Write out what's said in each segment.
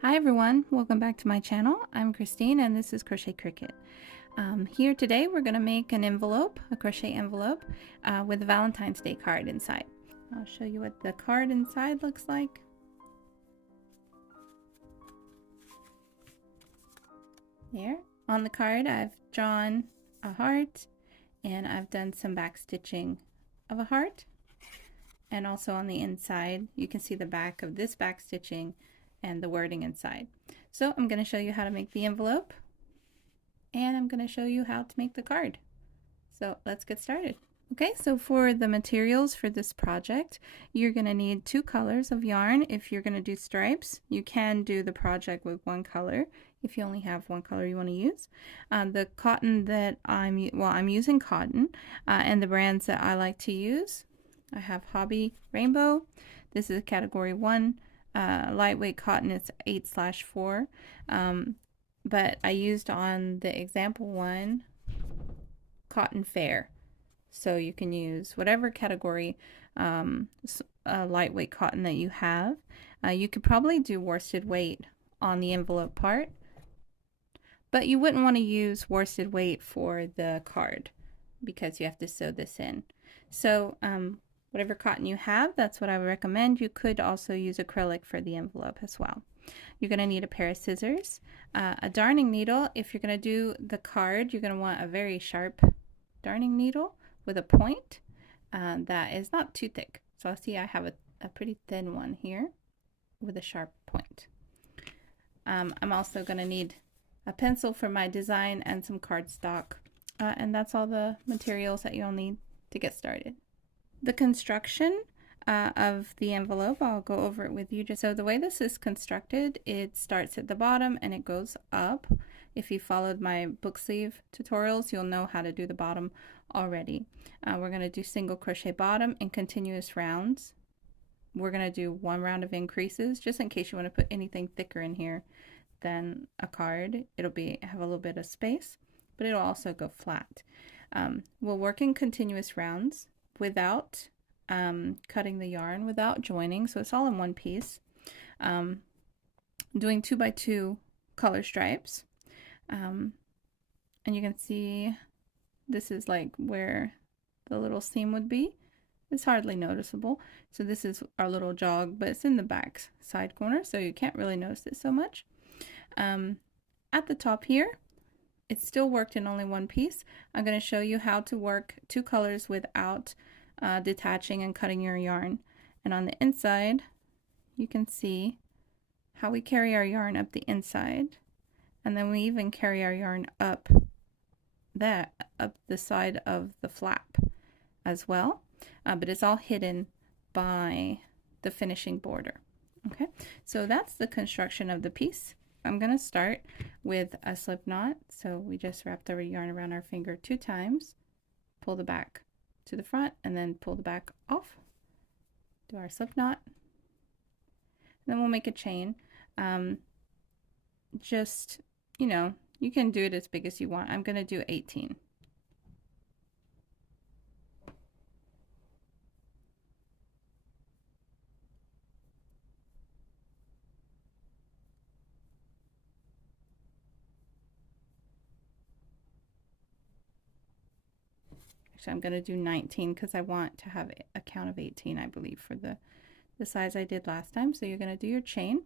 Hi everyone, welcome back to my channel. I'm Christine and this is Crochet Cricket. Here today we're going to make an envelope, a crochet envelope with a Valentine's Day card inside. I'll show you what the card inside looks like. There, on the card I've drawn a heart and I've done some back stitching of a heart. And also on the inside you can see the back of this back stitching and the wording inside. So I'm going to show you how to make the envelope and I'm going to show you how to make the card. So let's get started. Okay, so for the materials for this project, you're going to need 2 colors of yarn. If you're going to do stripes, you can do the project with 1 color if you only have 1 color you want to use. The cotton that I'm using cotton, and the brands that I like to use, I have Hat Rainbow. This is a category 1. Lightweight cotton is 8/4, but I used on the example one cotton fair, so you can use whatever category lightweight cotton that you have. You could probably do worsted weight on the envelope part, but you wouldn't want to use worsted weight for the card because you have to sew this in. So whatever cotton you have, that's what I would recommend. You could also use acrylic for the envelope as well. You're going to need a pair of scissors, a darning needle. If you're going to do the card, you're going to want a very sharp darning needle with a point that is not too thick. So I'll see I have a pretty thin one here with a sharp point. I'm also going to need a pencil for my design and some cardstock. And that's all the materials that you'll need to get started. The construction of the envelope, I'll go over it with you. So the way this is constructed, it starts at the bottom and it goes up. If you followed my book sleeve tutorials, you'll know how to do the bottom already. We're going to do single crochet bottom in continuous rounds. We're going to do 1 round of increases, just in case you want to put anything thicker in here than a card. It'll have a little bit of space, but it'll also go flat. We'll work in continuous rounds without cutting the yarn, without joining, so it's all in one piece. Doing 2x2 color stripes, and you can see this is like where the little seam would be. It's hardly noticeable. So this is our little jog, but it's in the back side corner, so you can't really notice it so much. At the top here, it's still worked in only one piece. I'm going to show you how to work 2 colors without detaching and cutting your yarn. And on the inside, you can see how we carry our yarn up the inside. And then we even carry our yarn up the side of the flap as well. But it's all hidden by the finishing border. Okay, so that's the construction of the piece. I'm going to start with a slip knot. So we just wrapped our yarn around our finger 2 times, pull the back to the front, and then pull the back off. Do our slip knot. And then we'll make a chain. Just, you can do it as big as you want. I'm going to do 18. Actually, I'm going to do 19 because I want to have a count of 18, I believe, for the size I did last time. So you're going to do your chain.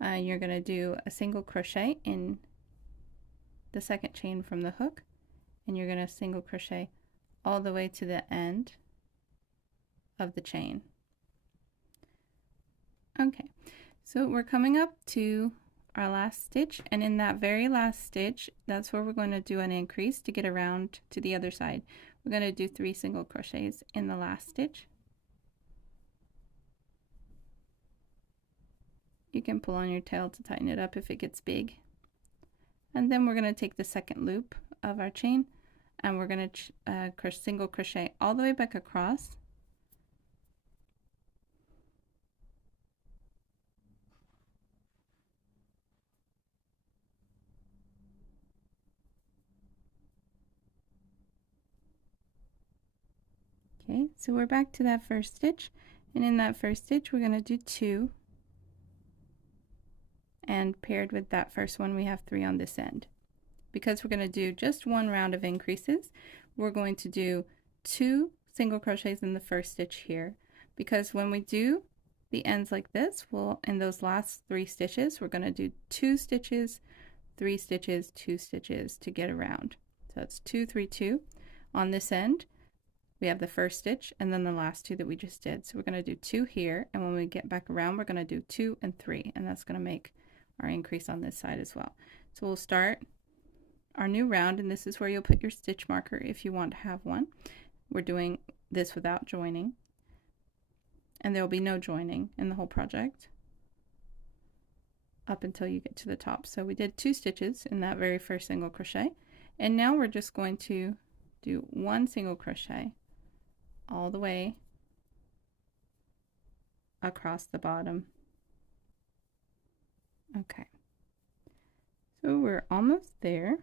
You're going to do a single crochet in the second chain from the hook, and you're going to single crochet all the way to the end of the chain. Okay, so we're coming up to our last stitch, and in that very last stitch, that's where we're going to do an increase to get around to the other side. We're going to do 3 single crochets in the last stitch. You can pull on your tail to tighten it up if it gets big. And then we're going to take the second loop of our chain and we're going to single crochet all the way back across. Okay, so we're back to that first stitch, and in that first stitch we're going to do 2 and paired with that first one we have 3 on this end. Because we're going to do just 1 round of increases, we're going to do 2 single crochets in the first stitch here, because when we do the ends like this, in those last 3 stitches we're going to do 2 stitches, 3 stitches, 2 stitches to get around. So that's 2, 3, 2. On this end we have the first stitch and then the last 2 that we just did. So we're going to do 2 here, and when we get back around we're going to do 2 and 3, and that's going to make our increase on this side as well. So we'll start our new round, and this is where you'll put your stitch marker if you want to have one. We're doing this without joining, and there will be no joining in the whole project up until you get to the top. So we did 2 stitches in that very first single crochet, and now we're just going to do 1 single crochet all the way across the bottom. Okay, so we're almost there,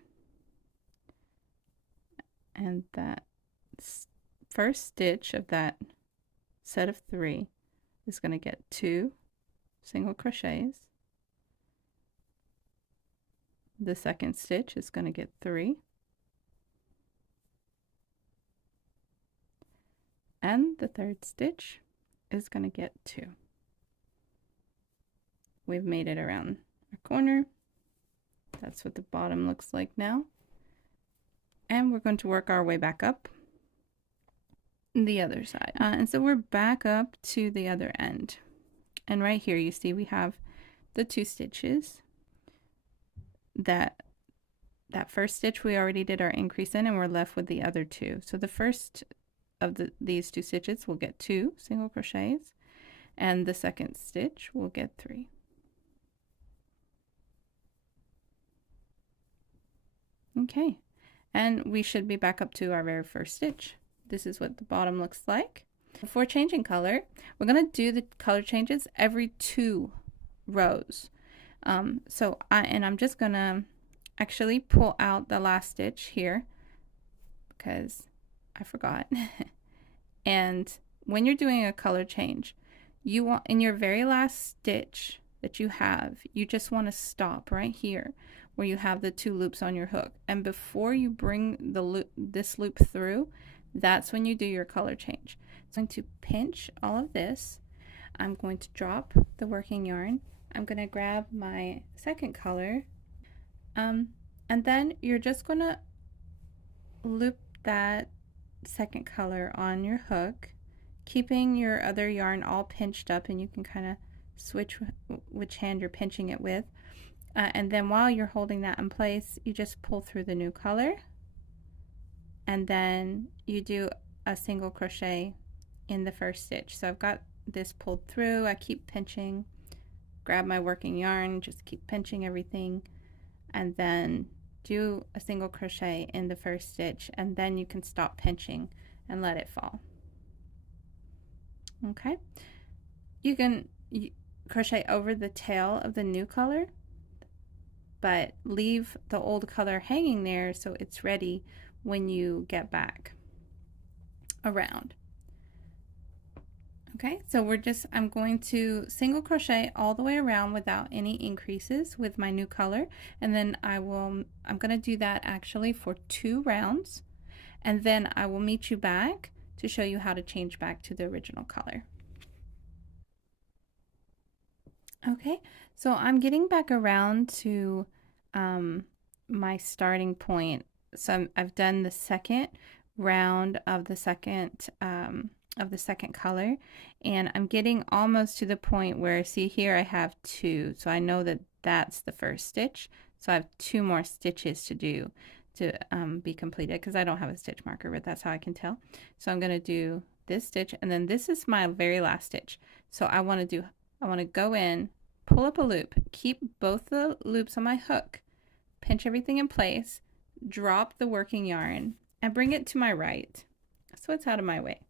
and that first stitch of that set of 3 is going to get 2 single crochets. The second stitch is going to get 3, and the third stitch is going to get 2. We've made it around our corner. That's what the bottom looks like now, and we're going to work our way back up the other side. And so we're back up to the other end, and right here you see we have the 2 stitches. That first stitch we already did our increase in, and we're left with the other 2. So the first of these 2 stitches will get 2 single crochets, and the second stitch will get 3. Okay, and we should be back up to our very first stitch. This is what the bottom looks like. Before changing color, we're going to do the color changes every 2 rows. I'm just going to actually pull out the last stitch here because I forgot. And when you're doing a color change, you want, in your very last stitch that you have, you just want to stop right here where you have the 2 loops on your hook, and before you bring this loop through, that's when you do your color change. So I'm going to pinch all of this. I'm going to drop the working yarn. I'm going to grab my second color, and then you're just going to loop that second color on your hook, keeping your other yarn all pinched up, and you can kind of switch which hand you're pinching it with. And then while you're holding that in place, you just pull through the new color, and then you do a single crochet in the first stitch. So I've got this pulled through, I keep pinching, grab my working yarn, just keep pinching everything, and then do a single crochet in the first stitch, and then you can stop pinching and let it fall. Okay, you can crochet over the tail of the new color, but leave the old color hanging there so it's ready when you get back around. Okay, so I'm going to single crochet all the way around without any increases with my new color, and then I'm going to do that actually for 2 rounds, and then I will meet you back to show you how to change back to the original color. Okay, so I'm getting back around to my starting point. So I've done the second round of the second color, and I'm getting almost to the point where, see here I have 2, so I know that that's the first stitch, so I have 2 more stitches to do to be completed, because I don't have a stitch marker, but that's how I can tell. So I'm going to do this stitch, and then this is my very last stitch. So I want to go in, pull up a loop, keep both the loops on my hook, pinch everything in place, drop the working yarn, and bring it to my right so it's out of my way.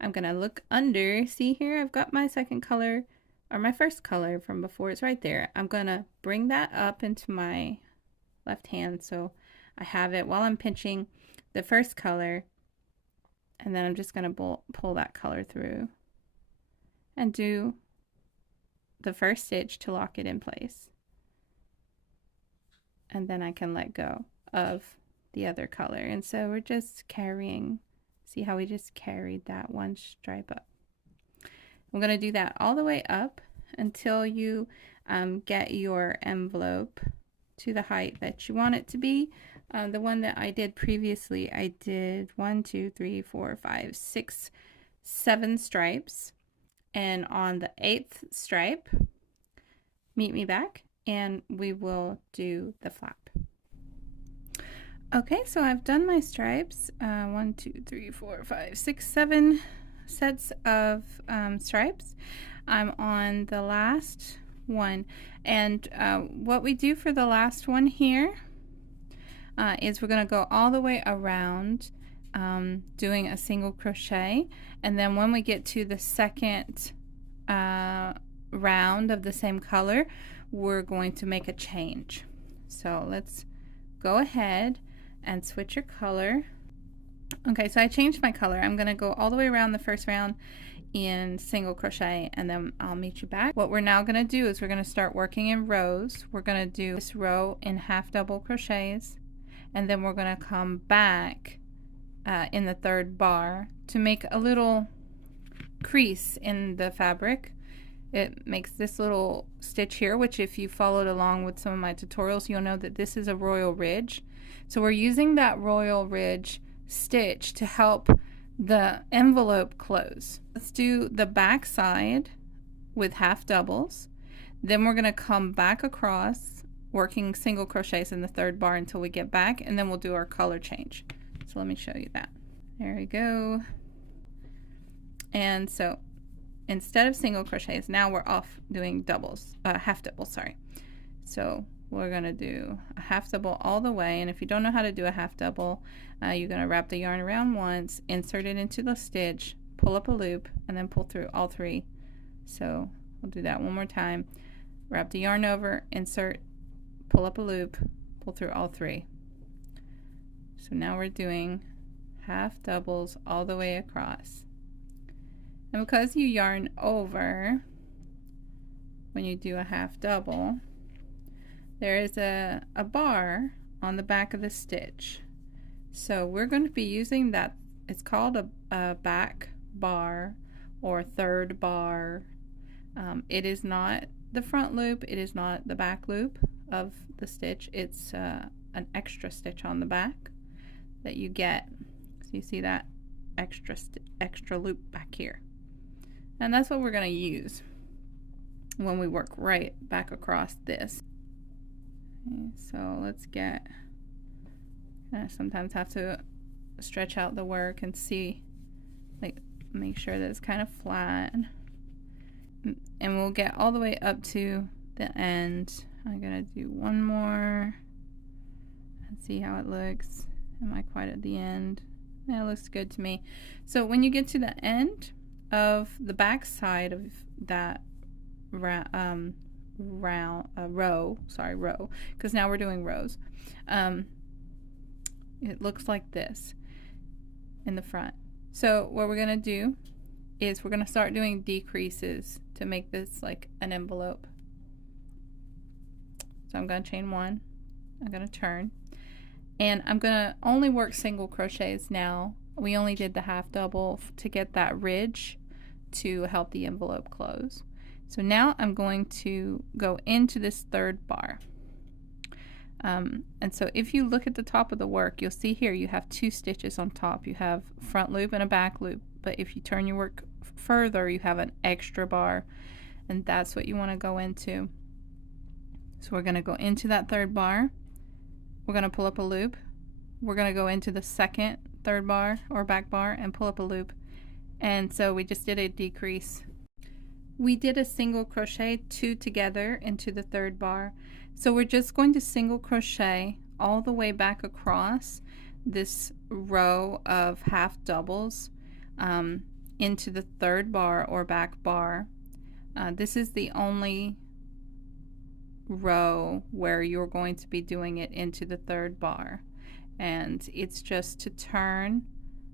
I'm going to look under. See here, I've got my second color, or my first color from before. It's right there. I'm going to bring that up into my left hand so I have it while I'm pinching the first color, and then I'm just going to pull that color through and do the first stitch to lock it in place. and then I can let go of the other color. And so we're just carrying, see how we just carried that one stripe up. I'm going to do that all the way up until you get your envelope to the height that you want it to be. The one that I did previously, I did 1, 2, 3, 4, 5, 6, 7 stripes. And on the 8th stripe, meet me back and we will do the flap. Okay, so I've done my stripes. 1, 2, 3, 4, 5, 6, 7 sets of stripes. I'm on the last one, and what we do for the last one here is we're going to go all the way around doing a single crochet, and then when we get to the second round of the same color, we're going to make a change. So let's go ahead and switch your color. Okay, so I changed my color. I'm going to go all the way around the first round in single crochet, and then I'll meet you back. What we're now going to do is we're going to start working in rows. We're going to do this row in half double crochets, and then we're going to come back in the third bar to make a little crease in the fabric. It makes this little stitch here, which if you followed along with some of my tutorials, you'll know that this is a royal ridge. So we're using that royal ridge stitch to help the envelope close. Let's do the back side with half doubles. Then we're going to come back across working single crochets in the third bar until we get back, and then we'll do our color change. So let me show you that. There we go. And so instead of single crochets, now we're off doing doubles, half doubles, sorry. So we're going to do a half double all the way, and if you don't know how to do a half double, you're going to wrap the yarn around once, insert it into the stitch, pull up a loop, and then pull through all 3. So we'll do that one more time. Wrap the yarn over, insert, pull up a loop, pull through all 3. So now we're doing half doubles all the way across. And because you yarn over when you do a half double, there is a bar on the back of the stitch. So we're going to be using that. It's called a back bar or third bar. It is not the front loop, it is not the back loop of the stitch. It's an extra stitch on the back that you get. So you see that extra loop back here. And that's what we're going to use when we work right back across this. Okay, so let's get, I sometimes have to stretch out the work and see, like, make sure that it's kind of flat. And we'll get all the way up to the end. I'm going to do one more and see how it looks. Am I quite at the end? Yeah, it looks good to me. So when you get to the end of the back side of that row, because now we're doing rows, it looks like this in the front. So what we're going to do is we're going to start doing decreases to make this like an envelope. So I'm going to chain 1, I'm going to turn, and I'm going to only work single crochets now. We only did the half double to get that ridge to help the envelope close. So now I'm going to go into this third bar. And so if you look at the top of the work, you'll see here you have 2 stitches on top. You have front loop and a back loop, but if you turn your work further, you have an extra bar, and that's what you want to go into. So we're going to go into that third bar, we're going to pull up a loop, we're going to go into the second third bar or back bar and pull up a loop, and so we just did a decrease. We did a single crochet 2 together into the third bar. So we're just going to single crochet all the way back across this row of half doubles into the third bar or back bar. This is the only row where you're going to be doing it into the third bar, and it's just to turn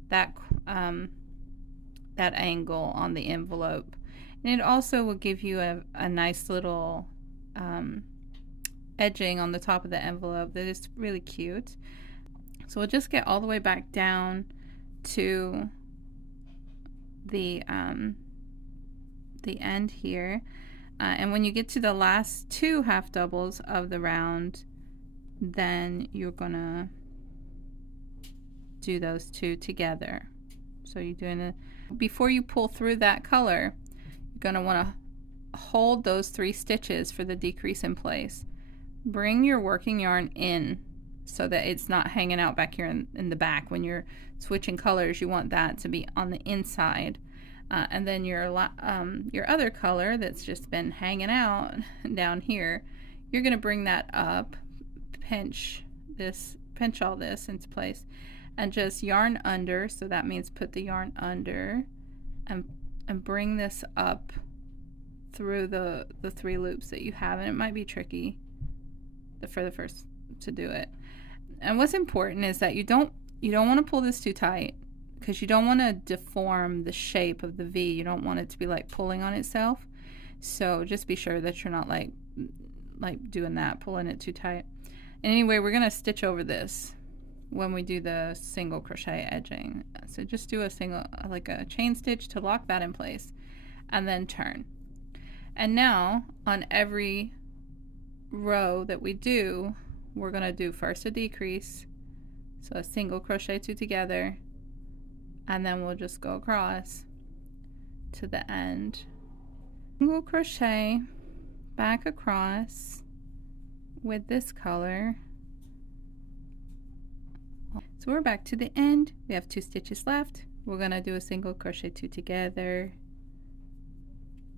that that angle on the envelope. And it also will give you a nice little edging on the top of the envelope that is really cute. So we'll just get all the way back down to the end here. And when you get to the last 2 half doubles of the round, then you're gonna do those 2 together. So you're doing it before you pull through that color. You're gonna want to hold those 3 stitches for the decrease in place. Bring your working yarn in so that it's not hanging out back here in the back. When you're switching colors, you want that to be on the inside. And then your other color that's just been hanging out down here, you're going to bring that up, pinch all this into place, and just yarn under. So that means put the yarn under and bring this up through the 3 loops that you have. And it might be tricky for the first to do it. And what's important is that you don't want to pull this too tight, because you don't want to deform the shape of the V. You don't want it to be like pulling on itself. So just be sure that you're not like doing that, pulling it too tight. And anyway, we're going to stitch over this when we do the single crochet edging. So just do a single, like a chain stitch to lock that in place, and then turn. And now on every row that we do, we're going to do first a decrease, so a single crochet 2 together, and then we'll just go across to the end, single crochet back across with this color. So we're back to the end. We have 2 stitches left. We're going to do a single crochet 2 together,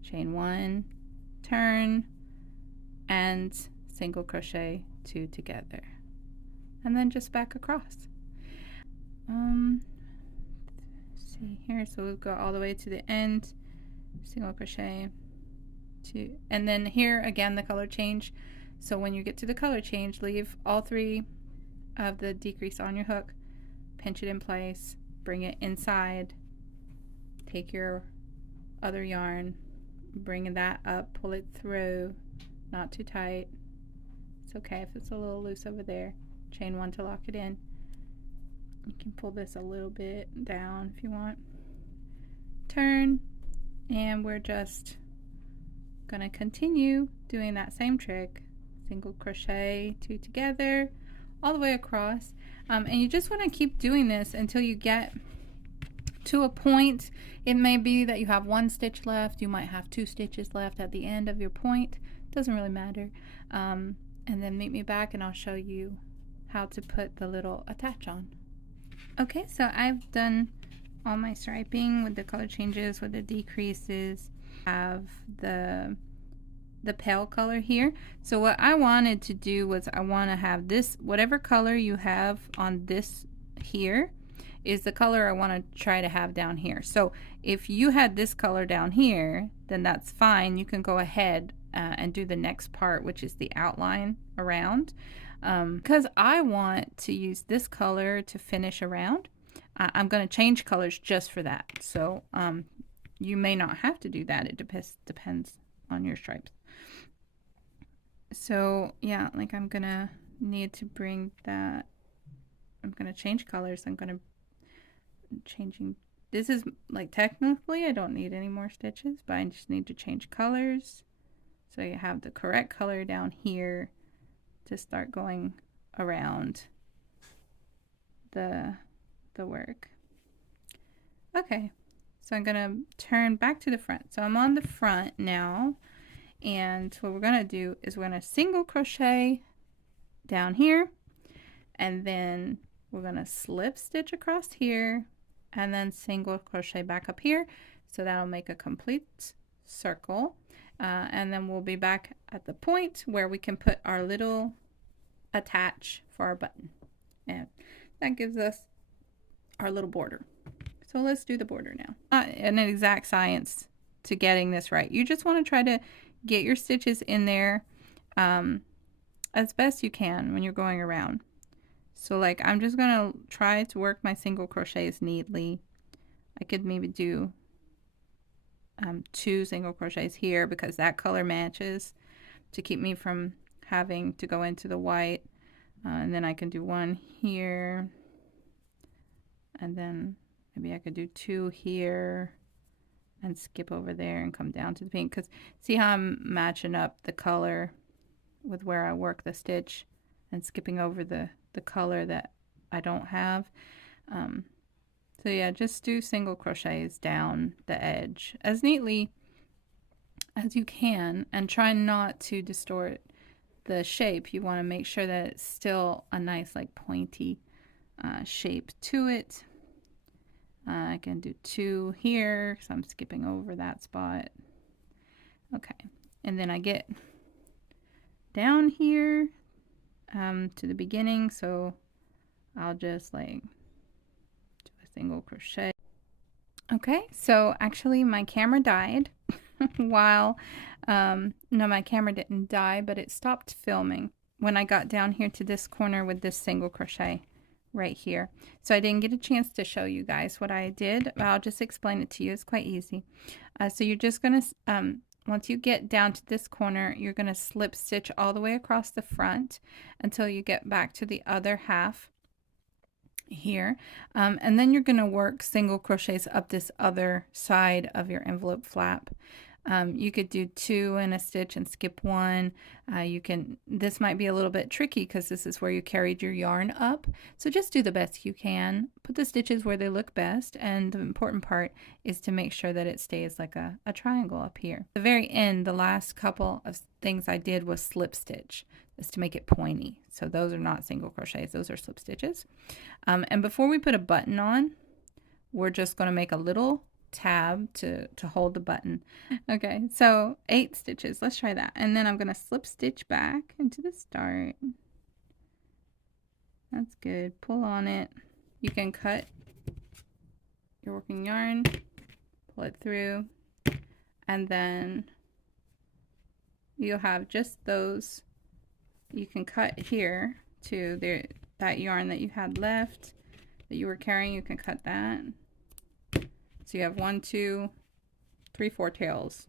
chain 1, turn, and single crochet 2 together, and then just back across. See here, so we'll go all the way to the end, single crochet 2, and then here again the color change. So when you get to the color change, leave all 3 of the decrease on your hook, pinch it in place, bring it inside, take your other yarn, bring that up, pull it through, not too tight. It's okay if it's a little loose over there. Chain 1 to lock it in. You can pull this a little bit down if you want. Turn, and we're just gonna continue doing that same trick. Single crochet 2 together, all the way across. And you just want to keep doing this until you get to a point. It may be that you have 1 stitch left. You might have 2 stitches left at the end of your point. Doesn't really matter. And then meet me back and I'll show you how to put the little attach on. Okay, so I've done all my striping with the color changes, with the decreases. I have the pale color here. So what I wanted to do was I want to have this, whatever color you have on this here is the color I want to try to have down here. So if you had this color down here, then that's fine. You can go ahead and do the next part, which is the outline around. Because I want to use this color to finish around, I'm going to change colors just for that. So you may not have to do that. It depends on your stripes. So yeah, like I'm going to need to bring that. I'm going to change colors. I'm going to changing. This is like technically I don't need any more stitches, but I just need to change colors. So you have the correct color down here to start going around the work. Okay, so I'm gonna turn back to the front. So I'm on the front now, and what we're gonna do is we're gonna single crochet down here, and then we're gonna slip stitch across here, and then single crochet back up here. So that'll make a complete circle. And then we'll be back at the point where we can put our little attach for our button. And that gives us our little border. So let's do the border now. Not an exact science to getting this right. You just want to try to get your stitches in there as best you can when you're going around. So like I'm just going to try to work my single crochets neatly. I could maybe do 2 single crochets here because that color matches to keep me from having to go into the white. And then I can do one here, and then maybe I could do two here and skip over there and come down to the pink, because see how I'm matching up the color with where I work the stitch and skipping over the color that I don't have. So yeah, just do single crochets down the edge as neatly as you can, and try not to distort the shape. You want to make sure that it's still a nice like pointy shape to it. I can do two here because I'm skipping over that spot. Okay, and then I get down here to the beginning, so I'll just like do a single crochet. Okay, so actually my camera died while no, my camera didn't die, but it stopped filming when I got down here to this corner with this single crochet right here. So I didn't get a chance to show you guys what I did, but I'll just explain it to you. It's quite easy. So you're just gonna once you get down to this corner, you're gonna slip stitch all the way across the front until you get back to the other half here, and then you're gonna work single crochets up this other side of your envelope flap. You could do two in a stitch and skip one. This might be a little bit tricky because this is where you carried your yarn up. So just do the best you can. Put the stitches where they look best. And the important part is to make sure that it stays like a triangle up here. At the very end, the last couple of things I did was slip stitch. Is to make it pointy. So those are not single crochets. Those are slip stitches. And before we put a button on, we're just going to make a little tab to hold the button. Okay, so 8 stitches. Let's try that. And then I'm going to slip stitch back into the start. That's good. Pull on it. You can cut your working yarn, pull it through, and then you'll have just those. You can cut here to that yarn that you had left that you were carrying. You can cut that. So you have 1, 2, 3, 4 tails,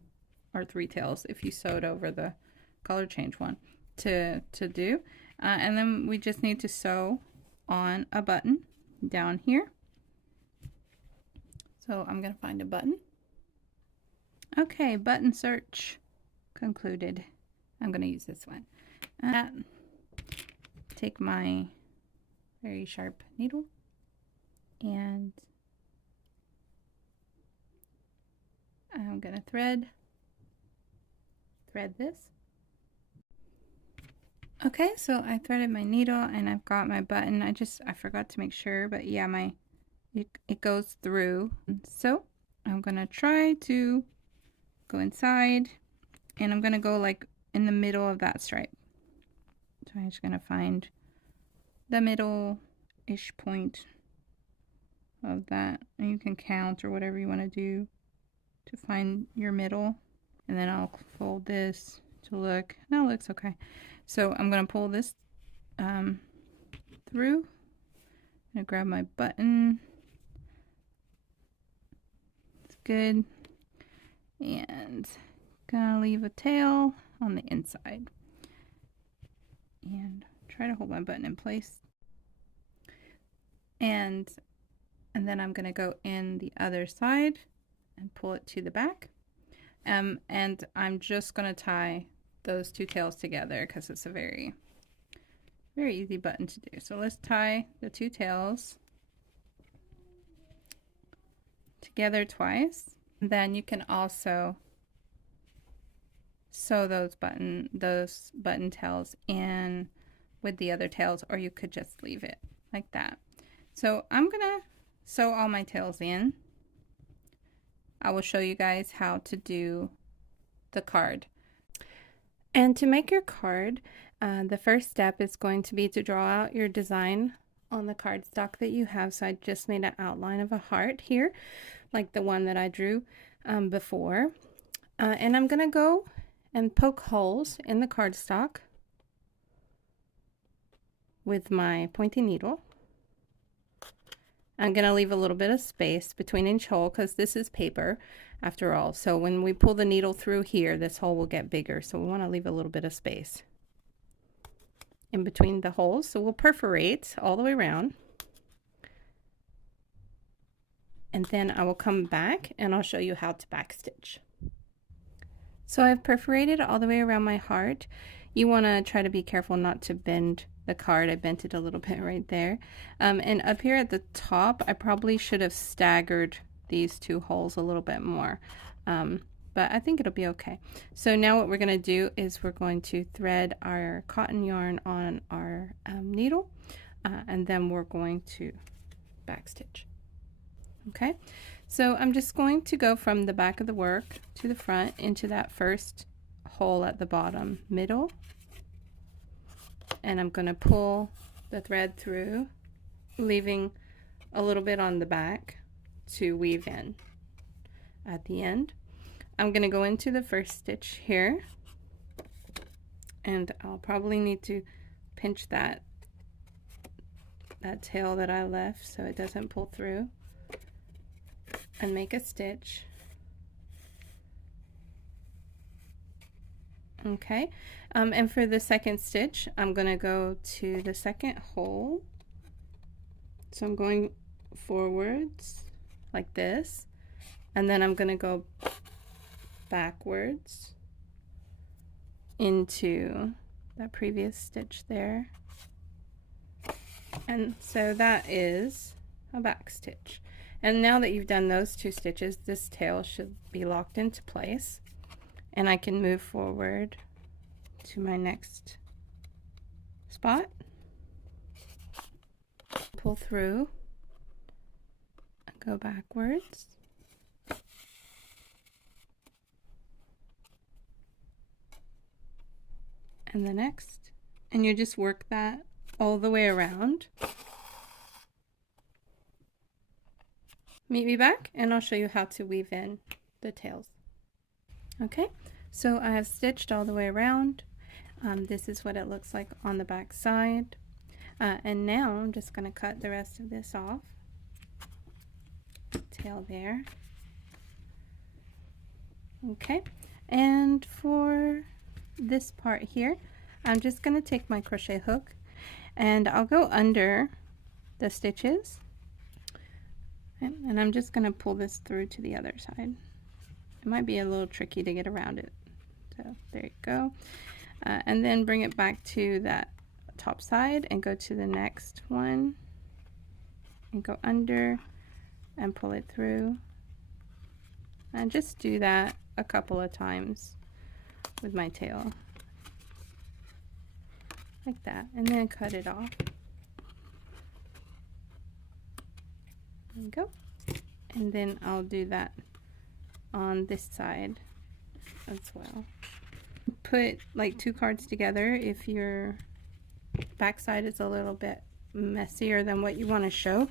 or 3 tails if you sewed over the color change one to do. And then we just need to sew on a button down here. So I'm going to find a button. Okay, button search concluded. I'm going to use this one. Take my very sharp needle and I'm going to thread this. Okay, so I threaded my needle and I've got my button. I forgot to make sure, but yeah, it goes through. So I'm going to try to go inside, and I'm going to go like in the middle of that stripe. So I'm just going to find the middle-ish point of that, and you can count or whatever you want to do to find your middle. And then I'll fold this to look. Now it looks okay. So I'm going to pull this through. I'm going to grab my button. It's good. And gonna leave a tail on the inside. And try to hold my button in place. And then I'm going to go in the other side and pull it to the back. And I'm just going to tie those 2 tails together because it's a very, very easy button to do. So let's tie the 2 tails together twice. And then you can also sew those button tails in with the other tails, or you could just leave it like that. So I'm gonna sew all my tails in. I will show you guys how to do the card. And to make your card, the first step is going to be to draw out your design on the cardstock that you have. So I just made an outline of a heart here, like the one that I drew before. And I'm gonna go and poke holes in the cardstock with my pointy needle. I'm going to leave a little bit of space between each hole because this is paper after all. So when we pull the needle through here, this hole will get bigger. So we want to leave a little bit of space. in between the holes. So we'll perforate all the way around. And then I will come back and I'll show you how to backstitch. So I've perforated all the way around my heart. You want to try to be careful not to bend the card. I bent it a little bit right there. And up here at the top, I probably should have staggered these two holes a little bit more. But I think it'll be okay. So now what we're going to do is we're going to thread our cotton yarn on our needle, and then we're going to backstitch. Okay, so I'm just going to go from the back of the work to the front into that first hole at the bottom middle, and I'm going to pull the thread through, leaving a little bit on the back to weave in at the end. I'm going to go into the first stitch here, and I'll probably need to pinch that tail that I left so it doesn't pull through, and make a stitch. Okay, and for the second stitch, I'm going to go to the second hole. So I'm going forwards like this, and then I'm going to go backwards into that previous stitch there. And so that is a back stitch. And now that you've done those two stitches, this tail should be locked into place, and I can move forward to my next spot, pull through, and go backwards, and the next, and you just work that all the way around. Meet me back and I'll show you how to weave in the tails. Okay, so I have stitched all the way around. This is what it looks like on the back side. And now I'm just going to cut the rest of this off. Tail there. Okay, and for this part here, I'm just going to take my crochet hook and I'll go under the stitches. And I'm just going to pull this through to the other side. It might be a little tricky to get around it. So there you go. And then bring it back to that top side and go to the next one. And go under and pull it through. And just do that a couple of times with my tail. Like that. And then cut it off. There we go. And then I'll do that on this side as well. Put like two cards together if your back side is a little bit messier than what you want to show.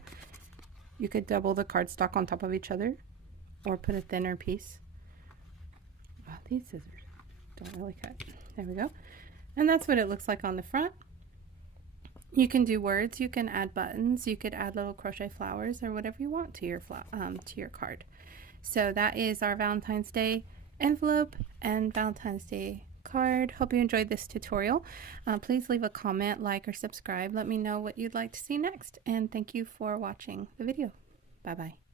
You could double the cardstock on top of each other or put a thinner piece. Oh, these scissors don't really cut. There we go. And that's what it looks like on the front. You can do words, you can add buttons, you could add little crochet flowers or whatever you want to your card. So that is our Valentine's Day envelope and Valentine's Day card. Hope you enjoyed this tutorial. Please leave a comment, like, or subscribe. Let me know what you'd like to see next. And thank you for watching the video. Bye-bye.